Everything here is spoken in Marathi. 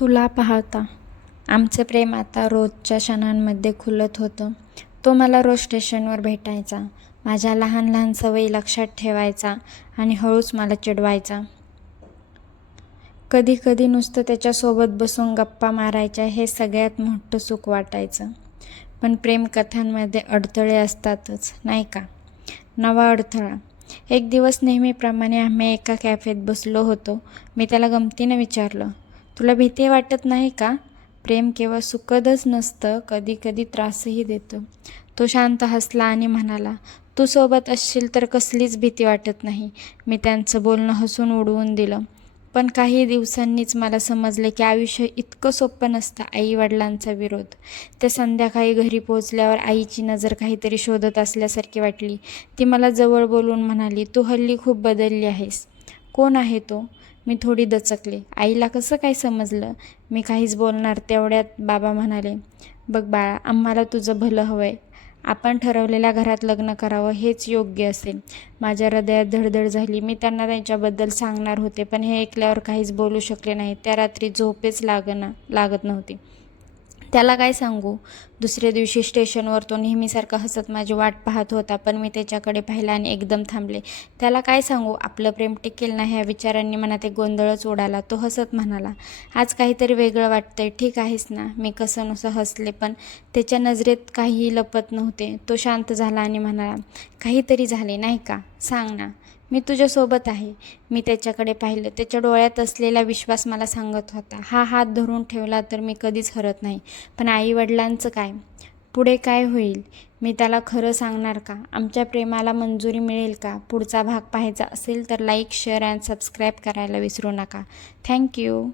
तुला पाहता. आमचं प्रेम आता रोजच्या क्षणांमध्ये खुलत होतं. तो मला रोज स्टेशनवर भेटायचा. माझ्या लहान लहान सवयी लक्षात ठेवायचा आणि हळूच मला चिडवायचा. कधी कधी नुसतं त्याच्यासोबत बसून गप्पा मारायच्या हे सगळ्यात मोठं सुख वाटायचं. पण प्रेमकथांमध्ये अडथळे असतातच नाही का? नवा अडथळा. एक दिवस नेहमीप्रमाणे आम्ही एका कॅफेत बसलो होतो. मी त्याला गमतीनं विचारलं तुला भीती वाटत नाही का? प्रेम केवळ सुखदच नसतं कधी कधी त्रासही देतं. तो शांत हसला आणि म्हणाला तू सोबत असशील तर कसलीच भीती वाटत नाही. मी त्यांचं बोलणं हसून उडवून दिलं. पण काही दिवसांनीच मला समजले की आयुष्य इतकं सोपं नसतं आईवडिलांचा विरोध. ते संध्याकाळी घरी पोचल्यावर आईची नजर काहीतरी शोधत असल्यासारखी वाटली. ती मला जवळ बोलून म्हणाली तू हल्ली खूप बदलली आहेस. कोण आहे तो? मी थोडी दचकले. आईला कसं काय समजलं? मी काहीच बोलणार तेवढ्यात बाबा म्हणाले बघ बाळा आम्हाला तुझं भलं हवं आहे आपण ठरवलेल्या घरात लग्न करावं हेच योग्य असेल. माझ्या हृदयात धडधड झाली. मी त्यांना त्यांच्याबद्दल सांगणार होते पण हे ऐकल्यावर काहीच बोलू शकले नाही. त्या रात्री झोपेच लागना लागत नव्हती. त्याला काय सांगू? दुसऱ्या दिवशी स्टेशनवर तो नेहमीसारखा हसत माझी वाट पाहत होता पण मी त्याच्याकडे पाहिलं आणि एकदम थांबले. त्याला काय सांगू? आपलं प्रेम टिकेल नाही ह्या विचारांनी मनात एक गोंधळच उडाला. तो हसत म्हणाला आज काहीतरी वेगळं वाटतंय. ठीक आहेस ना? मी कसं नुसं हसले पण त्याच्या नजरेत काहीही लपत नव्हते. तो शांत झाला आणि म्हणाला काहीतरी झाले नाही का? सांग ना. मी तुझ्यासोबत आहे. मी त्याच्याकडे पाहिलं. त्याच्या डोळ्यात असलेला विश्वास मला सांगत होता. हा हात धरून ठेवला तर मी कधीच हरत नाही. पण आईवडिलांचं काय? पुढे काय होईल? मी त्याला खरं सांगणार का? आमच्या प्रेमाला मंजुरी मिळेल का? पुढचा भाग पाहायचा असेल तर लाईक शेअर अँड सबस्क्राईब करायला विसरू नका. थँक्यू